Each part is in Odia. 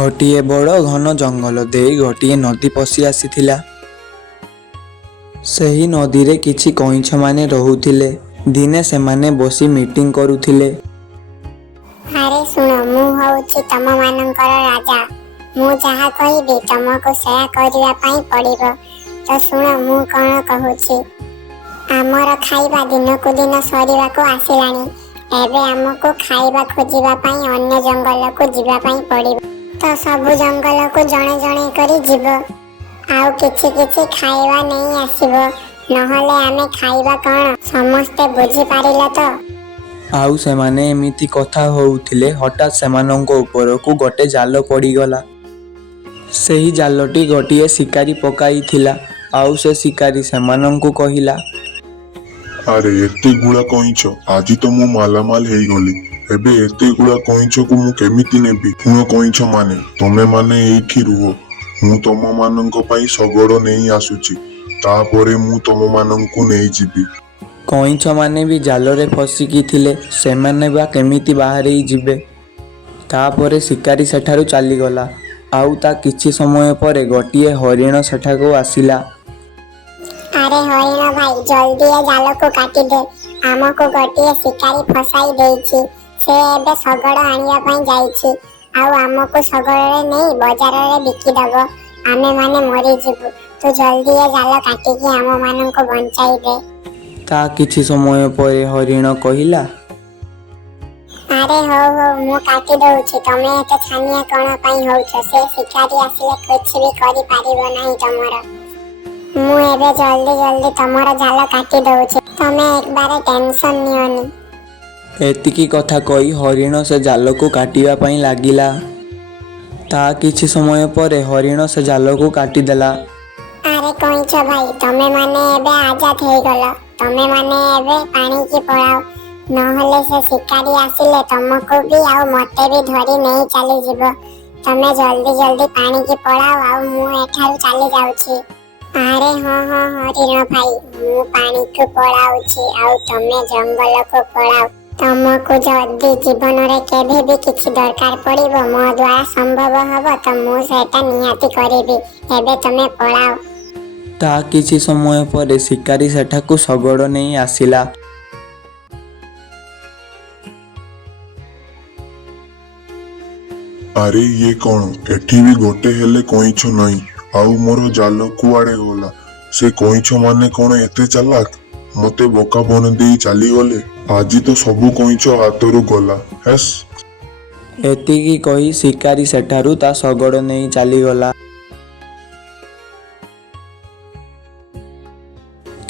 ଗୋଟିଏ ବଡ଼ ଘନ ଜଙ୍ଗଲ ଦେଇ ଗୋଟିଏ ନଦୀ ପଶି ଆସିଥିଲା। ସେହି ନଦୀରେ କିଛି କଇଁଛମାନେ ରହୁଥିଲେ। ଦିନେ ସେମାନେ ବସି ମିଟିଂ କରୁଥିଲେ। ଆରେ ଶୁଣ, ମୁଁ ହଉଛି ତମମାନଙ୍କର ରାଜା। ମୁଁ ଯାହା କହିବି ତମକୁ ସେୟା କରିବା ପାଇଁ ପଡ଼ିବ। ତ ଶୁଣ ମୁଁ କ'ଣ କହୁଛି। ଆମର ଖାଇବା ଦିନକୁ ଦିନ ସରିବାକୁ ଆସିଲାଣି। ଏବେ ଆମକୁ ଖାଇବା ଖୋଜିବା ପାଇଁ ଅନ୍ୟ ଜଙ୍ଗଲକୁ ଯିବା ପାଇଁ ପଡ଼ିବ। ତ ସବୁ ଜଙ୍ଗଲକୁ ଜଣେ ଜଣେ କରି ଯିବ। ଆଉ କିଛି କିଛି ଖାଇବା ନେଇ ଆସିବ, ନହେଲେ ଆମେ ଖାଇବା କ'ଣ? ସମସ୍ତେ ବୁଝିପାରିଲ ତ? ଆଉ ସେମାନେ ଏମିତି କଥା ହେଉଥିଲେ, ହଠାତ୍ ସେମାନଙ୍କ ଉପରକୁ ଗୋଟେ ଜାଲ ପଡ଼ିଗଲା। ସେହି ଜାଲଟି ଗୋଟିଏ ଶିକାରୀ ପକାଇଥିଲା। ଆଉ ସେ ଶିକାରୀ ସେମାନଙ୍କୁ କହିଲା, ଆରେ ଏତେ ଗୁଳା କଇଁଛ, ଆଜି ତ ମୁଁ ମାଲାମାଲ ହେଇଗଲି। ଏବେ ଏତେ ଗୁଳା କଇଁଛକୁ ମୁଁ କେମିତି ନେବି? ଶୁଣ କଇଁଛ ମାନେ, ତମେମାନେ ଏଇଠି ରୁହ। ମୁଁ ତମମାନଙ୍କ ପାଇଁ ଶଗଡ଼ ନେଇ ଆସୁଛି। ତାପରେ ମୁଁ ତମମାନଙ୍କୁ ନେଇଯିବି। କଇଁଛମାନେ ବି ଜାଲରେ ଫସିକି ଥିଲେ। ସେମାନେ ବା କେମିତି ବାହାରି ଯିବେ? ତାପରେ ଶିକାରୀ ସେଠାରୁ ଚାଲିଗଲା। ଆଉ ତା କିଛି ସମୟ ପରେ ଗୋଟିଏ ହରିଣ ସେଠାକୁ ଆସିଲା। ଆରେ ହରିଣ ଭାଇ, ଜଲ୍ଦି ଏ ଜାଲକୁ କାଟିଦେ। ଆମକୁ ଗୋଟିଏ ଶିକାରୀ ଫସାଇ ଦେଇଛି। ସେ ଏବେ ଶଗଡ଼ ଆଣିବା ପାଇଁ ଯାଇଛି। ଆଉ ଆମକୁ ଶଗଡ଼ରେ ନେଇ ବଜାରରେ ବିକିଦେବ। ଆମେମାନେ ମରିଯିବୁ। ତୁ ଜଲ୍ଦି ଏ ଜାଲ କାଟିକି ଆମମାନଙ୍କୁ ବଞ୍ଚାଇ ଦେ। ତା କିଛି ସମୟ ପରେ ହରିଣ କହିଲା, ଆରେ ହଉ ମୁଁ କାଟି ଦଉଛି। ତମେ ଏତେ ଛାନିଆ କ'ଣ ପାଇଁ ହଉଛ? ସେ ଶିକାରୀ ଆସିଲେ କିଛି ବି କରିପାରିବ ନାହିଁ ତମର। ମୁଁ ଏବେ ଜଲ୍ଦି ତମର ଜାଲ କାଟି ଦଉଛି। ତମେ ଏକବାରେ ଟେନସନ୍ ନିଅନି। ଏତିକି କଥା କହି ହରିଣ ସେ ଜାଲକୁ କାଟିବା ପାଇଁ ଲାଗିଲା। ତା କିଛି ସମୟ ପରେ ହରିଣ ସେ ଜାଲକୁ କାଟିଦେଲା। ଆରେ କଇଁଛ ଭାଇ, ତମେମାନେ ଏବେ ଆଜାଦ ହେଇଗଲ। ତମେମାନେ ଏବେ ପାଣିକି ପଳାଅ, ନହେଲେ ସେ ଶିକାରୀ ଆସିଲେ ତମକୁ ବି ଆଉ ମତେ ବି ଧରି ନେଇ ଚାଲିଯିବ। ତମେ ଜଲ୍ଦି ପାଣିକି ପଳାଅ, ଆଉ ମୁଁ ଏଠାରୁ ଚାଲି ଯାଉଛି। ଆରେ ହଁ ହରିଣ ଭାଇ, ମୁଁ ପାଣିକୁ ପଳାଉଛି, ଆଉ ତମେ ଜଙ୍ଗଲକୁ ପଳାଅ। ତମକୁ ଯଦି ଜୀବନରେ କେବେ ବି କିଛି ଦରକାର ପଡ଼ିବ, ମୋ ଦ୍ୱାରା ସମ୍ଭବ ହବ, ତ ମୁଁ ସେଇଟା ନିହାତି କରିବି। ଏବେ ତମେ ପଳାଅ। ତା କିଛି ସମୟ ପରେ ଶିକାରୀ ସେଠାକୁ ଶଗଡ଼ ନେଇ ଆସିଲା। ଆରେ ଇଏ କ'ଣ? ଏଠି ବି ଗୋଟେ ହେଲେ କଇଁଛ ନାହିଁ। ଆଉ ମୋର ଜାଲ କୁଆଡ଼େ ଗଲା? ସେ କଇଁଛ ମାନେ କ'ଣ ଏତେ ଚାଲାକ? ମତେ ବୋକା ବନେଇ ଚାଲିଗଲେ। ଆଜି ତ ସବୁ କଇଁଛ ହାତରୁ ଗଲା। ହେସ୍। ଏତିକି କହି ଶିକାରୀ ସେଠାରୁ ତା ଶଗଡ଼ ନେଇ ଚାଲିଗଲା।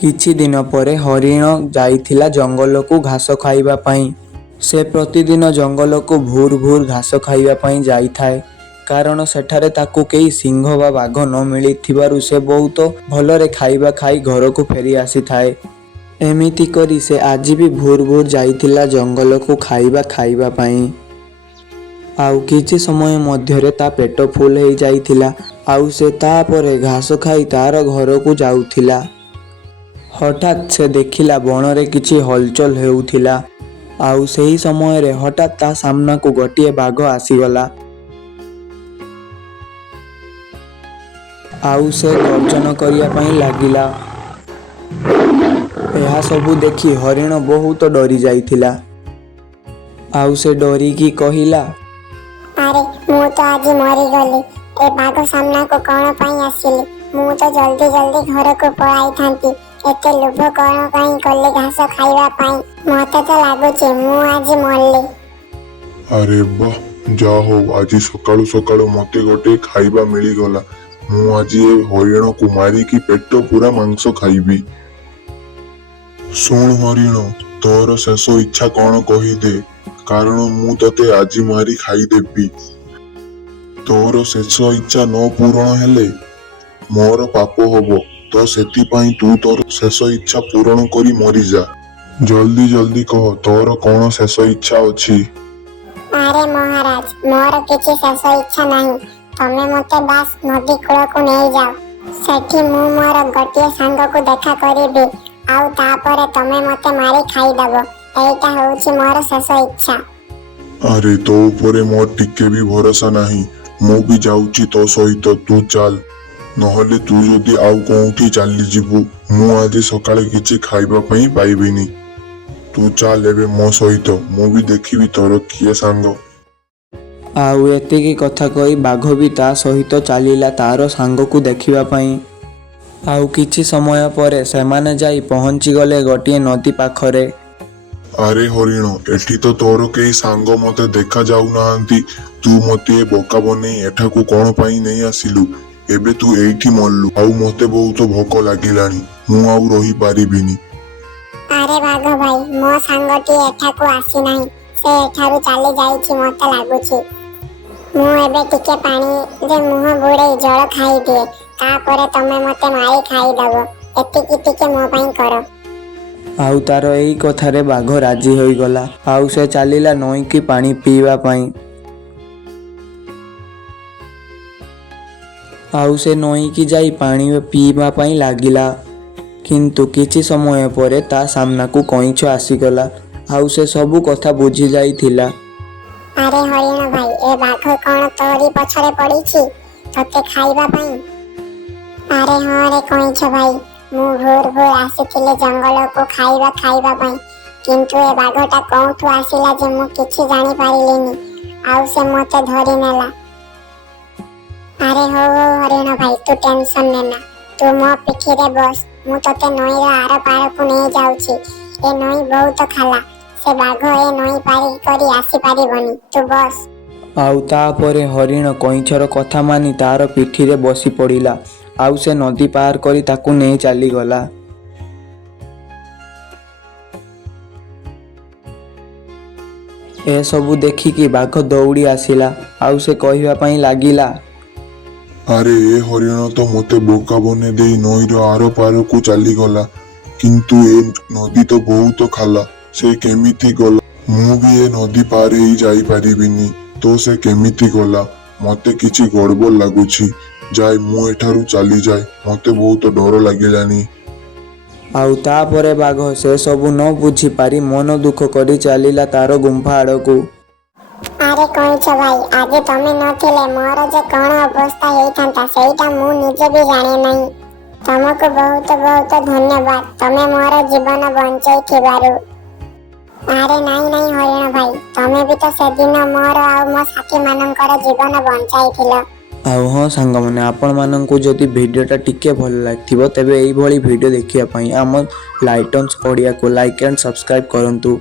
କିଛି ଦିନ ପରେ ହରିଣ ଯାଇଥିଲା ଜଙ୍ଗଲକୁ ଘାସ ଖାଇବା ପାଇଁ। ସେ ପ୍ରତିଦିନ ଜଙ୍ଗଲକୁ ଭୋର ଘାସ ଖାଇବା ପାଇଁ ଯାଇଥାଏ। କାରଣ ସେଠାରେ ତାକୁ କେହି ସିଂହ ବା ବାଘ ନ ମିଳିଥିବାରୁ ସେ ବହୁତ ଭଲରେ ଖାଇବା ଖାଇ ଘରକୁ ଫେରି ଆସିଥାଏ। ଏମିତି କରି ସେ ଆଜି ବି ଭୋର ଯାଇଥିଲା ଜଙ୍ଗଲକୁ ଖାଇବା ପାଇଁ। ଆଉ କିଛି ସମୟ ମଧ୍ୟରେ ତା ପେଟ ଫୁଲ ହେଇଯାଇଥିଲା। ଆଉ ସେ ତାପରେ ଘାସ ଖାଇ ତାର ଘରକୁ ଯାଉଥିଲା। ହଠାତ୍ ସେ ଦେଖିଲା ବଣରେ କିଛି ହଲଚଲ ହେଉଥିଲା। ଆଉ ସେହି ସମୟରେ ହଠାତ୍ ତା ସାମ୍ନାକୁ ଗୋଟିଏ ବାଘ ଆସିଗଲା। ଆଉ ସେ ଗର୍ଜନ କରିବା ପାଇଁ ଲାଗିଲା। ଏହା ସବୁ ଦେଖି ହରିଣ ବହୁତ ଡରି ଯାଇଥିଲା। ଆଉ ସେ ଡରିକି କହିଲା, ଆରେ ମୁଁ ତ ଆଜି ମରିଗଲି। ଏ ବାଘ ସାମ୍ନାକୁ କ'ଣ ପାଇଁ ଆସିଲି? ମୁଁ ତ ଜଲ୍ଦି ଘରକୁ ପଳାଇଥାନ୍ତି। ଏତେ ଲୋଭ କ'ଣ ପାଇଁ କଲି ଘାସ ଖାଇବା ପାଇଁ? ମତେ ତ ଲାଗୁଛି ମୁଁ ଆଜି ମରିଲି। ଆରେ ବାଃ, ଯାହା ହଉ ଆଜି ସକାଳୁ ସକାଳୁ ମତେ ଗୋଟେ ଖାଇବା ମିଳିଗଲା। ମୁଁ ଆଜି ଏ ହରିଣକୁ ମାରିକି ପେଟ ପୁରା ମାଂସ ଖାଇବି। ଶୁଣ ହରିଣ, ତୋର ଶେଷ ଇଚ୍ଛା କ'ଣ କହିଦେ, କାରଣ ମୁଁ ତତେ ଆଜି ମାରି ଖାଇଦେବି। ତୋର ଶେଷ ଇଚ୍ଛା ନ ପୂରଣ ହେଲେ ମୋର ପାପ ହବ। ତ ସେଥିପାଇଁ ତୁ ତୋର ଶେଷ ଇଚ୍ଛା ପୂରଣ କରି ମରିଯା। ଜଲ୍ଦି କହ, ତୋର କ'ଣ ଶେଷ ଇଚ୍ଛା ଅଛି? ଆରେ ମହାରାଜ, ମୋର କିଛି ଶେଷ ଇଚ୍ଛା ନାହିଁ। ତମେ ମତେ ବାସ୍ ନଦୀ କୂଳକୁ ନେଇଯାଅ। ସେଠି ମୁଁ ମୋର ଗୋଟିଏ ସାଙ୍ଗକୁ ଦେଖା କରିବି। ଆଉ ତାପରେ ତମେ ମତେ ମାରି ଖାଇଦବ। ଏଇଟା ହଉଛି ମୋର ଶେଷ ଇଚ୍ଛା। ଆରେ ତୋ ଉପରେ ମୋର ଟିକେ ବି ଭରସା ନାହିଁ। ମୁଁ ବି ଯାଉଛି ତୋ ସହିତ, ତୁ ଚାଲ। ନହେଲେ ତୁ ଯଦି ଆଉ କୋଉଠି ଚାଲିଯିବୁ, ମୁଁ ଆଜି ସକାଳେ କିଛି ଖାଇବା ପାଇଁ ପାଇବିନି। ତୁ ଚାଲ ଏବେ ମୋ ସହିତ, ମୁଁ ବି ଦେଖିବି ତୋର କିଏ ସାଙ୍ଗ। ଆଉ ଏତିକି କଥା କହି ବାଘ ବି ତା ସହିତ ଚାଲିଲା ତାର ସାଙ୍ଗକୁ ଦେଖିବା ପାଇଁ। ଆଉ କିଛି ସମୟ ପରେ ସେମାନେ ଯାଇ ପହଞ୍ଚିଗଲେ ଗୋଟିଏ ନଦୀ ପାଖରେ। ଆରେ ହରିଣ, ଏଠି ତ ତୋର କେହି ସାଙ୍ଗ ମତେ ଦେଖା ଯାଉନାହାନ୍ତି। ତୁ ମତେ ବୋକା ବନେଇ ଏଠାକୁ କଣ ପାଇଁ ନେଇ ଆସିଲୁ? ଏବେ ତୁ ଏଇଠି ମଲ୍ଲୁ, ଆଉ ମତେ ବହୁତ ଭୋକ ଲାଗିଲାଣି। ମୁଁ ଆଉ ରହିପାରିବିନି। ଆରେ ବାଘ ଭାଇ, ମୋ ସାଙ୍ଗଟି ଏଠାକୁ ଆସିନାହିଁ। ସେ ଏଠାରୁ ଚାଲି ଯାଇଛି ମତେ ଲାଗୁଛି। ମୁଁ ଏବେ ଟିକେ ପାଣିରେ ମୁହଁ ବୁଡେଇ ଜଳ ଖାଇଦିଏ, ତାପରେ ତମେ ମତେ ମାରି ଖାଇଦବ। ଏତିକି ଟିକେ ମୋ ପାଇଁ କର। ଆଉ ତାର ଏଇ କଥାରେ ବାଘ ରାଜି ହୋଇଗଲା। ଆଉ ସେ ଚାଲିଲା ନଈକି ପାଣି ପିଇବା ପାଇଁ। ଆଉ ସେ ନଈକି ଯାଇ ପାଣି ପିଇବା ପାଇଁ ଲାଗିଲା। କିନ୍ତୁ କିଛି ସମୟ ପରେ ତା ସାମ୍ନାକୁ କଇଁଛ ଆସିଗଲା। ଆଉ ସେ ସବୁ କଥା ବୁଝି ଯାଇଥିଲା। ଆରେ ହରିଣ ଭାଇ, ଏ ବାଘ କଣ ତୋରି ପଛରେ ପଡ଼ିଛି ତତେ ଖାଇବା ପାଇଁ? ଆରେ ହଁ ରେ କଇଁଛ ଭାଇ, ମୁଁ ଭୋର ଆସିଥିଲି ଜଙ୍ଗଲକୁ ଖାଇବା ପାଇଁ। କିନ୍ତୁ ଏ ବାଘଟା କୋଉଠୁ ଆସିଲା ଯେ ମୁଁ କିଛି ଜାଣିପାରିଲିନି। ଆଉ ସେ ମତେ ଧରି ନେଲା। ଆରେ ହଉ ହରିଣ ଭାଇ, ତୁ ଟେନସନ ନେନା। ତୁ ମୋ ପିଠିରେ ବସ, ମୁଁ ତତେ ନଈର ଆର ପାରକୁ ନେଇ ଯାଉଛି। ଏ ନଈ ବହୁତ ଖାଲା, ସେ ବାଘ ଏ ନଈ ପାରି କରି ଆସିପାରିବନି। ତୁ ବସ। ଆଉ ତାପରେ ହରିଣ କଇଁଛର କଥା ମାନି ତାର ପିଠିରେ ବସି ପଡ଼ିଲା। ଆଉ ସେ ନଦୀ ପାର କରି ତାକୁ ନେଇ ଚାଲିଗଲା। ଏସବୁ ଦେଖିକି ବାଘ ଦୌଡ଼ି ଆସିଲା। ଆଉ ସେ କହିବା ପାଇଁ ଲାଗିଲା, ଆରେ ଏ ହରିଣ ତ ମତେ ବୋକା ବନେଇ ଦେଇ ନଈର ଆର ପାରକୁ ଚାଲିଗଲା। କିନ୍ତୁ ଏ ନଦୀ ତ ବହୁତ ଖାଲା, ସେ କେମିତି ଗଲା? ମୁଁ ବି ଏ ନଦୀ ପାର ହେଇ ଯାଇପାରିବିନି। ତ ସେ କେମିତି ଗଲା? ମତେ କିଛି ଗଡ଼ବଡ଼ ଲାଗୁଛି। ଯାଏ ମୁଁ ଏଠାରୁ ଚାଲିଯାଏ, ମତେ ବହୁତ ଡର ଲାଗିଲାଣି। ଆଉ ତାପରେ ବାଘ ସେ ସବୁ ନ ବୁଝିପାରି ମନ ଦୁଃଖ କରି ଚାଲିଲା ତାର ଗୁମ୍ଫା ଆଡ଼କୁ। ଆରେ କଇଁଛ ଭାଇ, ଆଜି ତମେ ନଥିଲେ ମୋର ଯେ କଣ ଅବସ୍ଥା ହେଇଥାନ୍ତା ସେଇଟା ମୁଁ ନିଜେ ବି ଜାଣେ ନାହିଁ। ତମକୁ ବହୁତ ବହୁତ ଧନ୍ୟବାଦ, ତମେ ମୋର ଜୀବନ ବଞ୍ଚେଇଥିବାରୁ। ଆରେ ନାଇଁ ହରିଣ ଭାଇ, ତମେ ବି ତ ସେଦିନ ମୋର ଆଉ ମୋ ସାଥୀମାନଙ୍କର ଜୀବନ ବଞ୍ଚାଇଥିଲ। ଆଉ ହଁ ସାଙ୍ଗମାନେ, ଆପଣମାନଙ୍କୁ ଯଦି ଭିଡ଼ିଓଟା ଟିକେ ଭଲ ଲାଗିଥିବ ତେବେ ଏଇଭଳି ଭିଡ଼ିଓ ଦେଖିବା ପାଇଁ ଆମ ଲାଇଟନ୍ସ ଓଡ଼ିଆକୁ ଲାଇକ୍ ଆଣ୍ଡ ସବସ୍କ୍ରାଇବ୍ କରନ୍ତୁ।